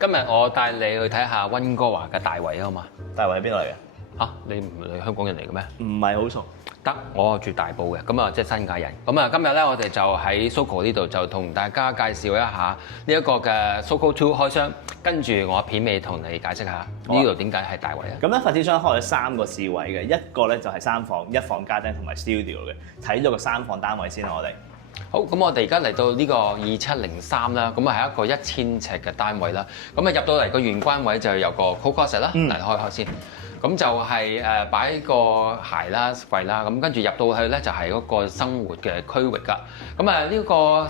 今日我帶你去睇下溫哥華嘅大圍啊嘛。大圍喺邊度嚟嘅？嚇，你唔係香港人嚟嘅咩？唔係好熟。得，我住大埔嘅，咁啊即係新界人。咁啊今日咧，我哋就喺 Sogo 呢度就同大家介紹一下呢一個嘅 Sogo 2開箱，跟住我片尾同你解釋下呢度點解係大圍啊。咁咧發展商開咗3個試位嘅，一個咧就係3房、1房家庭同埋 studio 嘅。睇咗個3房單位先啦，我哋。好，咁我哋而家嚟到呢個2703啦，咁啊係一個1000尺嘅單位啦。咁啊入到嚟個玄關位就有個 coat closet 啦，嚟開先。咁就係擺個鞋啦、櫃啦，咁跟住入到去咧就係嗰個生活嘅區域㗎。咁啊呢個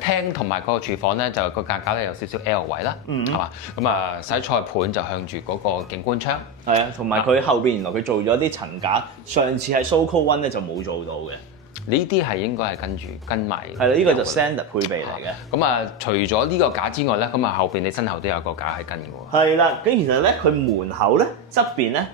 廳同埋個廚房咧就個格格咧有少少 L 位啦，係嘛？咁啊洗菜盤就向住嗰個景觀窗。係啊，同埋佢後邊原來佢做咗啲層架，上次喺 Sogo One 咧就冇做到嘅。呢啲係應該係跟埋。係啦，呢個就 standard 配備嚟嘅。咁啊，除咗呢個架之外咧，咁啊後邊你身後都有個架係跟嘅喎。係啦，咁其實咧佢門口咧側邊咧，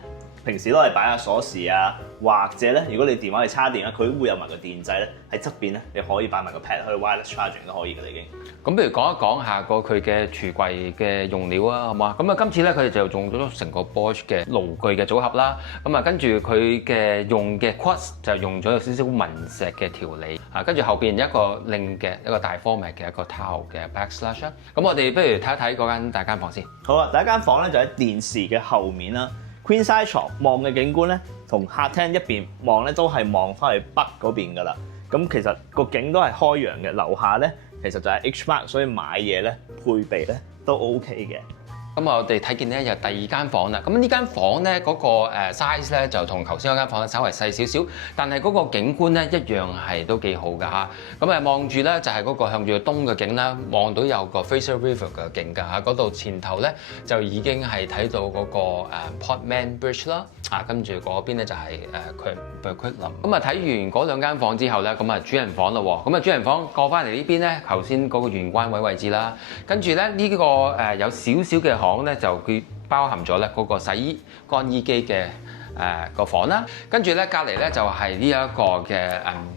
平時攞嚟擺下鎖匙啊，或者咧如果你電話去叉電咧，佢都會有埋個電掣咧喺側邊咧，你可以擺埋個 pad 去 wireless charging 都可以嘅啦已經。咁不如講一講下個佢嘅櫥櫃嘅用料啊，好嘛？咁啊今次咧佢哋就用咗成個 Bosch 嘅爐具嘅組合啦。咁啊跟住佢嘅用嘅 quartz 就用咗有少少紋石嘅調理啊。跟住後邊一個另嘅一個大 format 嘅一個 tile 嘅 backslash 啦。咁我哋不如睇一睇嗰間大間房先。好啊，第一間房咧就喺電視嘅後面啦。Queen size 床望嘅景觀咧，同客廳一邊望咧都係望翻去北嗰邊噶啦。咁其實個景都係開揚嘅，樓下咧其實就係 H Mark， 所以買嘢咧配備咧都 OK 嘅。咁我哋睇見咧有第二間房啦。咁呢間房咧嗰個size 咧就同頭先嗰間房稍微細少少，但係嗰個景觀咧一樣係都幾好㗎嚇。咁啊望住咧就係嗰個向住東嘅景啦，望到有個 Fraser River 嘅景㗎嚇。嗰度前頭咧就已經係睇到嗰個Portman Bridge 啦。跟住嗰邊咧就係Burquett 林。咁啊睇完嗰兩間房之後咧，咁啊主人房咯喎。咁啊主人房過翻嚟呢邊咧，頭先嗰個玄關位置啦。跟住咧呢個有少少嘅房咧，就佢包含咗咧嗰個洗衣乾衣機嘅個房啦。跟住咧隔離咧就係呢一個嘅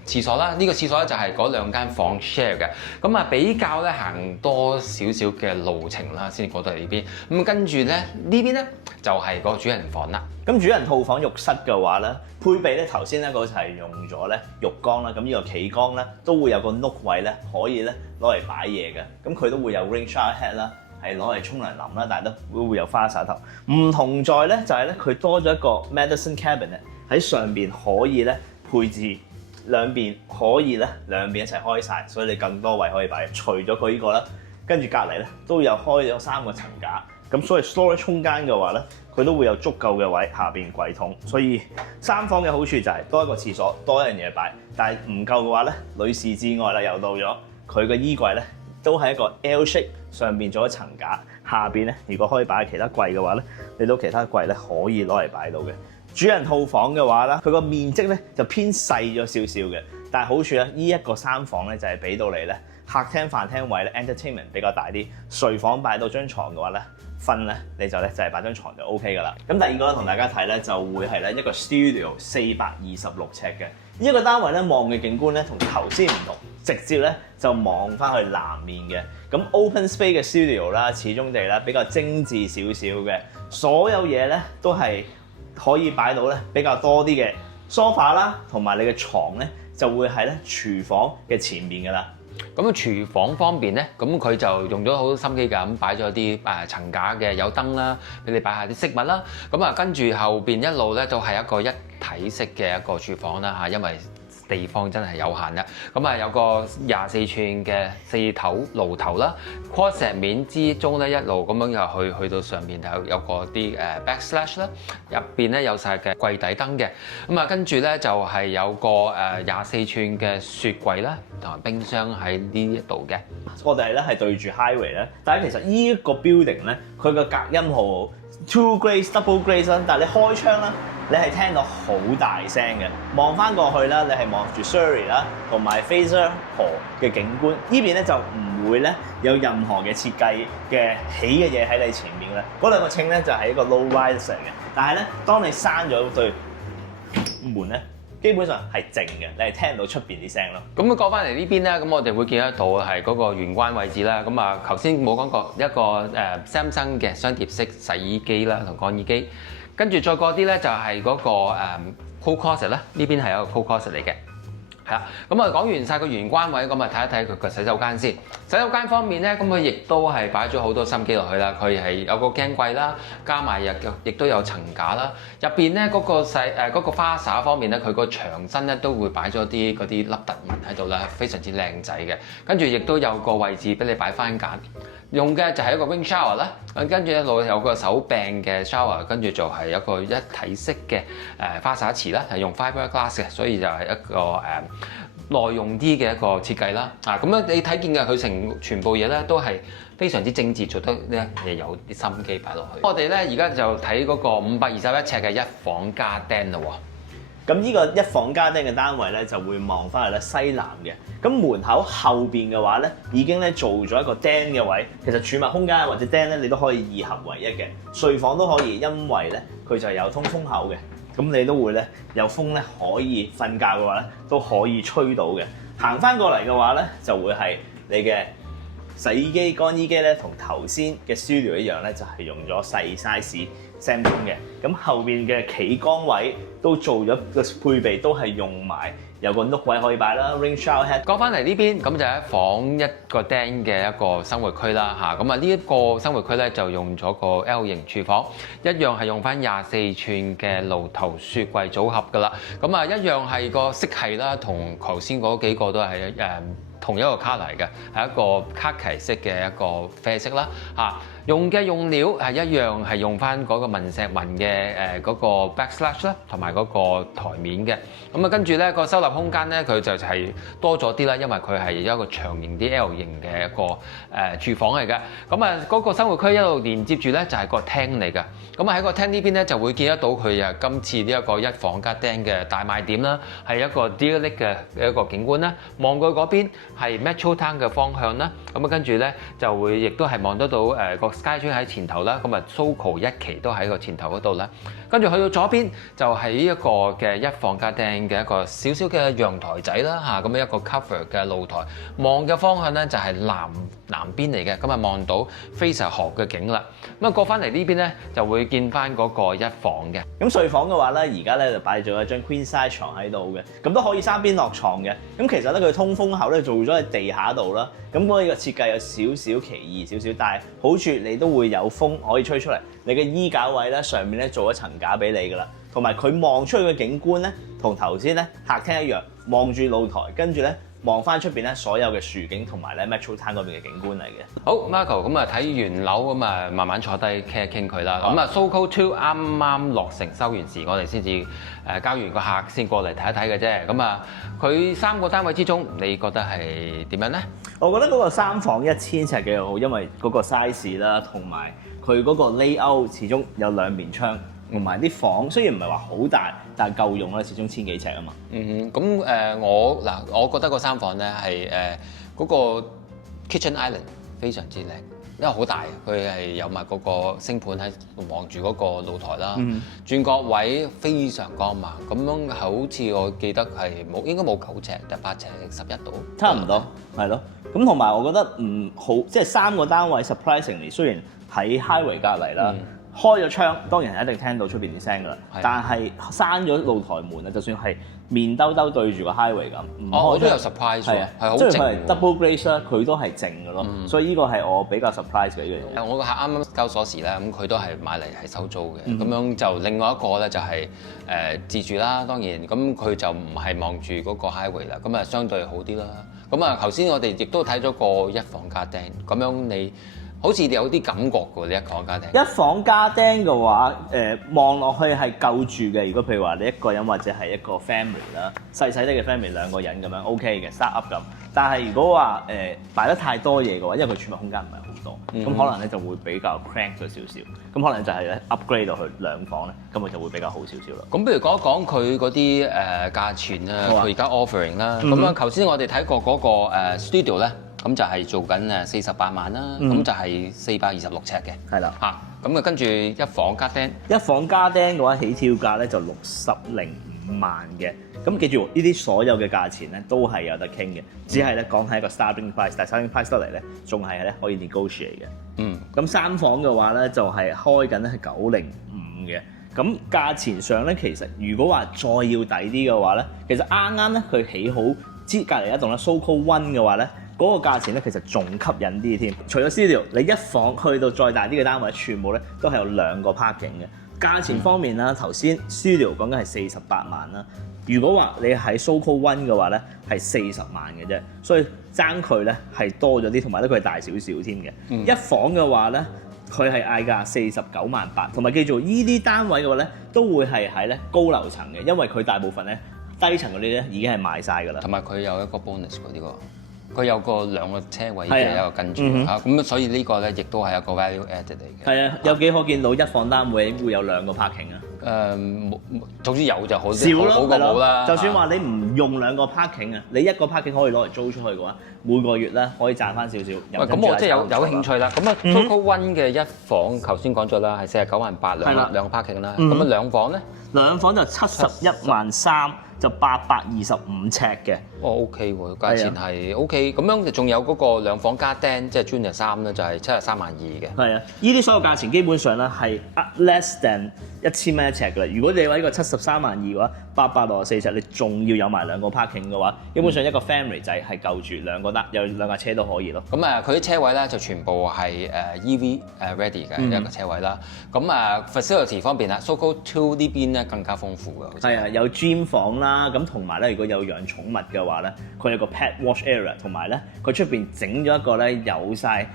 廁所啦。呢個廁所咧就係嗰兩間房 share 嘅。咁啊比較咧行多少少嘅路程啦，先過到嚟呢邊。咁跟住咧呢邊咧就係個主人房啦。咁主人套房浴室嘅話咧，配備咧頭先咧嗰就係用咗咧浴缸啦，咁呢個企缸咧都會有個 nook 位咧，可以咧攞嚟擺嘢嘅。咁佢都會有 rain shower head 啦，係攞嚟沖涼淋啦，但係都會有花灑頭。唔同在咧就係咧佢多咗一個 medicine cabinet 喺上邊，可以咧配置兩邊可以咧兩邊一齊開晒，所以你更多位可以擺。除咗佢呢個啦，跟住隔離咧都有開咗3個層架。咁所以 storage 空間嘅話咧，佢都會有足夠嘅位，下邊櫃桶，所以3房嘅好處就係多一個廁所，多一樣嘢擺。但係唔夠嘅話咧，女士之外啦，又到咗佢嘅衣櫃咧，都係一個 L shape， 上邊做一層架，下邊咧如果可以擺其他櫃嘅話咧，你到其他櫃咧可以攞嚟擺到嘅。主人套房嘅話咧，佢個面積咧就偏細咗少少嘅，但係好處咧，呢一個3房咧就係俾到你咧客廳飯廳位咧 entertainment 比較大啲，睡房擺到張床嘅話咧。瞓咧你就係擺張床就 OK 噶啦。咁第二個咧同大家睇咧就會係咧一個 studio 426尺嘅呢一個單位咧，望嘅景觀咧同頭先唔同，直接咧就望翻去南面嘅。咁 open space 嘅 studio 啦，始終地啦比較精緻少少嘅，所有嘢咧都係可以擺到咧比較多啲嘅 sofa 啦，同埋你嘅床咧就會係咧廚房嘅前面噶啦。咁啊廚房方面咧，咁佢就用咗好多心機㗎，咁擺咗啲層架嘅有燈啦，俾你擺下啲飾物啦。咁啊跟住後邊一路咧都係一個一體式嘅一個廚房啦嚇，因為地方真係有限嘅。咁啊有個24寸嘅4頭爐頭啦 ，quartz 石面之中咧一路咁樣又去到上面有個啲backslash 啦，入邊咧有晒嘅櫃底燈嘅。咁啊跟住咧就係有個24寸嘅雪櫃啦，同埋冰箱喺呢一度嘅。我哋咧係對住 highway 咧，但係其實呢一個 building 咧，佢個隔音好 two glaze、double glaze 啦，但係你開窗啦，你係聽到好大聲嘅。望翻過去啦，你係望住 Surrey 啦，同埋 Fraser 河嘅景觀。呢邊咧就唔會咧有任何嘅設計嘅起嘅嘢喺你前面啦。嗰兩個稱咧就係一個 low rise 嚟嘅，但係咧當你閂咗對門咧，基本上係靜嘅，你係聽唔到出邊啲聲咯。咁過翻嚟呢邊咧，咁我哋會見得到係嗰個玄關位置啦。咁啊，頭先冇講過一個Samsung 嘅雙碟式洗衣機啦同乾衣機，跟住再過啲咧就係嗰個coat closet 啦，呢邊係一個 coat closet 嚟嘅。係啦，咁啊講完晒個玄關位，咁啊睇一睇佢個洗手間先。洗手間方面咧，咁佢亦都係擺咗好多心機落去啦。佢係有個鏡櫃啦，加埋亦都有層架啦。入邊咧嗰個花灑方面咧，佢個牆身咧都會擺咗啲嗰啲凹凸紋喺度啦，非常之靚仔嘅。跟住亦都有個位置俾你擺番梘。用嘅就係一個 wing shower 啦，跟住一路有個手柄嘅 shower，跟住就係一個一體式嘅花灑池啦，係用 fiberglass 嘅，所以就係一個耐用啲嘅一個設計啦。咁樣你睇見嘅佢全部嘢咧都係非常之精緻，做得咧係有啲心機擺落去。我哋咧而家就睇嗰個521尺嘅一房家丁啦喎。咁呢個一房家丁嘅單位咧，就會望翻去咧西南嘅。咁門口後邊嘅話咧，已經咧做咗一個釘嘅位。其實儲物空間或者釘咧，你都可以二合為一嘅。睡房都可以，因為咧佢就有通風口嘅。咁你都會咧有風咧可以瞓覺嘅話咧，都可以吹到嘅。行翻過嚟嘅話咧，就會係你嘅洗衣機、乾衣機咧，同頭先嘅 studio 一樣咧，就係用咗細 size Samsung 嘅。咁後邊嘅企缸位都做咗個配備，都係用埋有個 nook 位可以擺啦 ，rain shower head。講翻嚟呢邊，咁就係一房一個釘嘅一個生活區啦嚇。咁啊呢一個生活區咧就用咗個 L 型廚房，一樣係用翻24寸嘅露頭雪櫃組合噶啦。咁啊一樣係個色系啦，同頭先嗰幾個都係同一個 colour 嘅，係一個卡其色嘅一個啡色啦嚇。用料係一樣係用翻嗰個紋石紋嘅嗰個 backslash 啦，同埋嗰個台面嘅。咁啊跟住咧個收納空間咧，佢就係多咗啲啦，因為佢係一個長形啲 L 型嘅一個廚房嚟嘅。咁啊嗰個生活區一路連接住咧就係個廳嚟嘅。咁啊喺個廳呢邊咧就會見得到佢啊今次呢一個一房家丁嘅大賣點啦，係一個 Deer Lake 嘅一個景觀啦。望過嗰邊係 Metro Town 嘅方向啦。咁啊跟住咧就會亦都係望得到個 Skytrain 喺前頭啦，咁啊 Soco 一期都喺個前頭嗰度啦。跟住去到左邊就係一個嘅一房家丁嘅一個少少嘅陽台仔啦嚇，咁樣一個 cover 嘅露台，望嘅方向咧就係南邊嚟嘅，咁啊望到 Fraser 河嘅景啦。咁啊過翻嚟呢邊咧就會見翻嗰個一房嘅。咁睡房嘅話咧，而家咧就擺咗一張 queen size 床喺度嘅，咁都可以三邊落床嘅。咁其實咧佢通風口咧做咗喺地下度啦，咁嗰個設計有少少奇異少少，但係好處你都會有風可以吹出嚟。你嘅衣架位咧上面咧做一層架俾你噶啦，同埋佢望出去嘅景觀咧，同頭先咧客廳一樣，望住露台，跟住咧望翻出邊咧所有嘅樹景同埋咧 Metro Town 嗰邊嘅景觀嚟嘅。好 Marco， 咁啊睇完樓咁啊慢慢坐低傾一傾佢啦。咁啊 Soco 2啱啱落成收完時，我哋先至交完個客先過嚟睇一睇嘅啫。咁啊佢3個單位之中，你覺得係點樣咧？我覺得嗰個3房1000尺嘅好，因為嗰個 size 啦，同埋佢嗰個 layout 始終有2面窗，同埋啲房雖然唔係話好大，但係夠用啦，始終1000幾尺啊嘛。咁我覺得個3房咧係嗰個 kitchen island 非常之靚，因為好大，佢係有埋嗰個星盤喺望住嗰個露台啦，轉角位非常光猛，咁樣好似我記得係應該冇9尺定8尺11度，差唔多係咯。咁同埋我覺得好，即係3個單位 surprisingly 雖然喺 highway 隔離啦。開咗窗，當然係一定聽到出邊啲聲㗎啦。但係閂咗露台門啊，就算係面兜兜對住個 highway 咁，我都有 surprise 喎，係好靜。即係佢係 double glaze 啦，佢都係靜嘅咯。所以呢個係我比較 surprise 嘅一樣嘢。我個客啱啱交鎖匙咧，咁佢都係買嚟係收租嘅。咁樣就另外一個咧就係自住啦，當然咁佢就唔係望住嗰個 highway 啦，咁啊相對好啲啦。咁啊頭先我哋亦都睇咗個一房家丁，咁樣你。好似有啲感覺㗎，呢一房家丁。一房家丁嘅話，望落去係夠住嘅。如果譬如話你一個人或者係一個 family 啦，細細啲嘅 family 2個人咁樣 OK 嘅 start up 咁。但係如果話擺得太多嘢嘅話，因為佢儲物空間唔係好多，咁可能咧就會比較 crank 咗少少。咁可能就係咧 upgrade 到去2房咧，咁佢就會比較好少少啦。咁不如講一講佢嗰啲價錢啊，佢而家 offering 啦。咁樣頭先我哋睇過嗰個studio 咧。咁就係做緊48萬啦，咁就係426尺嘅，係啦嚇，咁啊跟住一房家丁，一房家丁嘅話起跳價咧就6005萬嘅。咁記住呢啲所有嘅價錢咧都係有得傾嘅，只係咧講係一個 starting price，但係 starting price 得嚟咧仲係咧可以 negotiate 嘅。咁3房嘅話咧就係開緊咧係905嘅。咁價錢上咧其實如果話再要抵啲嘅話咧，其實啱啱咧佢起好之隔離一棟咧 SoCo One 嘅話咧。嗰個價錢咧其實仲吸引啲添，除咗 studio，你一房去到再大啲嘅單位，全部咧都係有2個 parking 嘅。價錢方面啦，頭先 studio 講緊係48萬啦，如果話你喺 SoCo One 嘅話咧係40萬嘅啫，所以爭佢咧係多咗啲，同埋咧佢係大少少添嘅。一房嘅話咧，佢係嗌價49萬8，同埋記住依啲單位嘅話咧都會係喺咧高樓層嘅，因為佢大部分咧低層嗰啲咧已經係賣晒㗎啦。同埋佢有一個 bonus 嗰啲喎。佢有個2個車位嘅一個跟住嚇，咁所以呢個咧亦都係一個 value added 嚟嘅。係啊，有幾可見到一房單位會有2個 parking 啊？總之有就好，少咯，好過冇啦。就算話你唔用2個 parking 啊，你1個 parking 可以攞嚟租出去嘅話，每個月咧可以賺翻少少。喂，咁我即係有興趣啦。咁啊，SoCo One 嘅一房頭先講咗啦，係49萬8，兩個 parking 啦。咁啊2房咧？2房就71萬3，就825尺嘅。哦 OK 喎，價錢係 OK。咁樣就仲有嗰個2房加den，即係 Junior 3咧，就係73萬2嘅。係啊，呢啲所有價錢基本上咧係 less than 1000蚊一尺㗎啦。如果你話呢個73萬2嘅話，864尺，你仲要有埋2個 parking 嘅話，基本上一個 family 仔係夠住2個有2架車都可以咯。咁佢啲車位咧就全部係EV ready 嘅一個車位啦。咁facility 方面啦，SoCo Two 呢邊咧更加豐富嘅。係啊，有 gym 房啦，咁同埋咧，如果有養寵物嘅話咧，佢有個 pet wash area，同埋咧佢出邊整咗一個咧有晒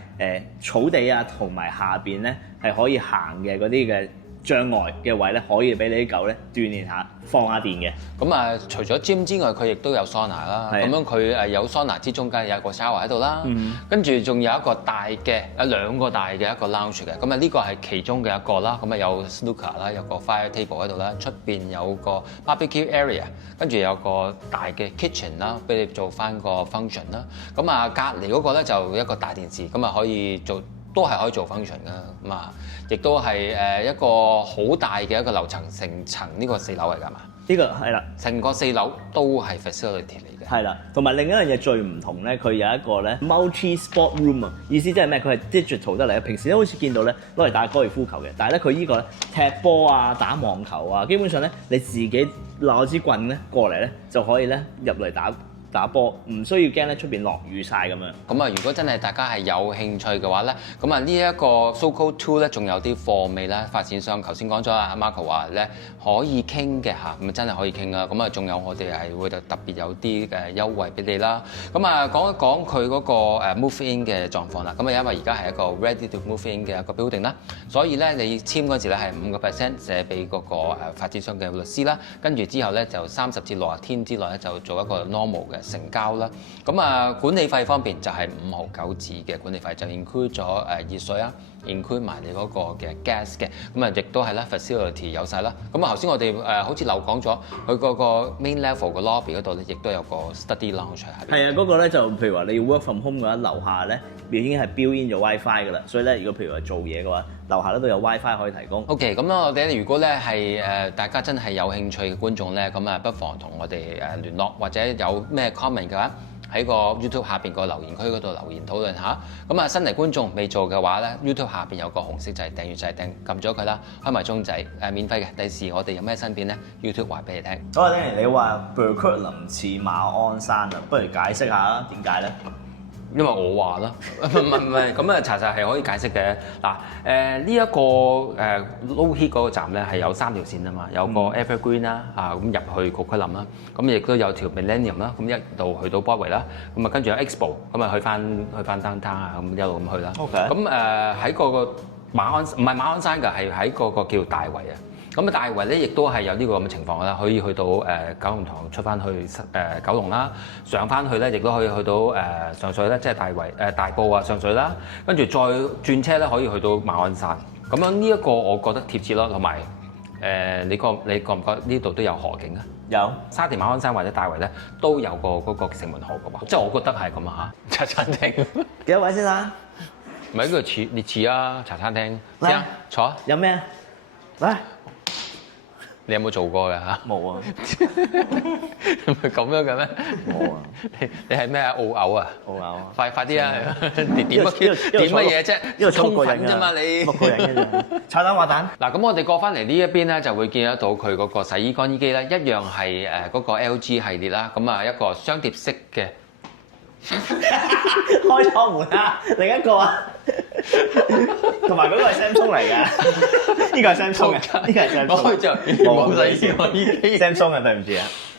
草地啊，同埋下邊咧係可以行嘅嗰啲嘅障礙嘅位咧，可以俾你啲狗咧鍛鍊下，放下電嘅。咁除咗 gym 之外，佢亦都有 sauna 啦。咁樣佢有 sauna 之中間有一個 shower 喺度啦。跟住仲有一個大嘅2個大嘅一個 lounge 嘅。咁呢個係其中嘅一個啦。咁有 snooker 啦，有個 fire table 喺度啦。出邊有個 barbecue area， 跟住有個大嘅 kitchen 啦，俾你做翻個 function 啦。咁隔離嗰個咧就一個大電視，咁可以做。都係可以做 function 㗎，亦都係一個好大嘅一個樓層，成層呢個4樓嚟㗎嘛？呢個係啦，成個4樓都係 facility 嚟嘅。係啦，同埋另一樣嘢最唔同咧，佢有一個咧 multi sport room 啊，意思即係咩？佢係 digital 得嚟，平時咧好似見到咧攞嚟打高爾夫球嘅，但係咧佢呢個咧踢波啊、打網球啊，基本上咧你自己攞支棍咧過嚟咧就可以咧入嚟打波，唔需要驚咧出邊落雨晒咁樣。咁如果真係大家係有興趣嘅話咧，咁呢一個 SoCo Two 咧仲有啲貨未啦，發展商頭先講咗啦，Marco 話咧可以傾嘅嚇，咁真係可以傾啊。咁仲有我哋係會特別有啲優惠俾你啦。咁講一講佢嗰個move in 嘅狀況啦。咁因為而家係一個 ready to move in 嘅一個 building 啦，所以咧你簽嗰時咧係5% 借俾嗰個發展商嘅律師啦，跟住之後咧就30至60天之內咧就做一個 normal 嘅成交啦。咁管理費方面就係5毫9子嘅管理費，就 include 咗熱水啦 ，include 埋你嗰個嘅 gas 嘅。咁亦都係啦 facility 有晒啦。咁頭先我哋好似漏講咗，佢嗰個 main level 個 lobby 嗰度咧，亦都有個 study lounge 喺係啊，嗰個咧就譬如話你要 work from home 嘅話，樓下咧已經係 built in 咗 WiFi 㗎啦。所以咧，如果譬如話做嘢嘅話，樓下咧都有 WiFi 可以提供。OK， 咁我哋如果咧係大家真係有興趣嘅觀眾咧，咁不妨同我哋聯絡，或者有咩 comment 嘅話，喺個 YouTube 下邊個留言區嗰度留言討論下。咁新嚟觀眾未做嘅話咧 ，YouTube 下邊有個紅色就係訂閱掣，撳咗佢啦，開埋鐘仔，免費嘅。第時我哋有咩新片咧 ，YouTube 話俾你聽。好啊，聽完你話 Burkirk 似馬鞍山啊，不如解釋下啦，點解咧？因為我話啦，唔係，咁查實係可以解釋嘅。嗱，呢一個Low Heat 嗰個站咧係有3條線啊嘛，有個 Evergreen 啦，咁入去古區林啦，咁亦都有條 Millennium 啦，咁一路去到 Broadway 啦，咁跟住有 Expo，咁去翻 Downtown 啊，咁一路咁去啦。OK。咁喺個唔係馬鞍山㗎，係喺個叫大圍啊。咁大圍咧，亦都係有呢個咁嘅情況啦，可以去到九龍塘出翻去九龍啦，上翻去咧，亦都可以去到上水咧，即係大圍大埔啊上水啦，跟住再轉車咧，可以去到馬鞍山。咁樣呢一個我覺得貼切咯，同埋你覺唔覺呢度都有河景啊？有沙田馬鞍山或者大圍咧都有個嗰個城門河嘅喎，即係我覺得係咁啊嚇。茶餐廳幾多位先生？唔係呢個似啊茶餐廳，嚟坐。有咩啊？嚟。你有冇做過㗎嚇？冇啊，咁樣嘅咩？冇啊，你係咩啊？澳牛啊？好啊，快啲啊！點乜嘢啫？呢個通粉啫嘛你。 6個人嘅啫。炒蛋滑蛋。嗱，咁我哋過翻嚟呢一邊咧，就會見得到佢嗰個洗衣乾衣機咧，一樣係嗰個 LG 系列啦。咁啊，一個雙碟式嘅。開錯門啊！另一個啊，同埋嗰個係 Samsung 嚟㗎，呢個係 Samsung 嘅，呢個係 Samsung。開咗冇洗衣乾衣機。 Samsung 嘅，對唔住啊。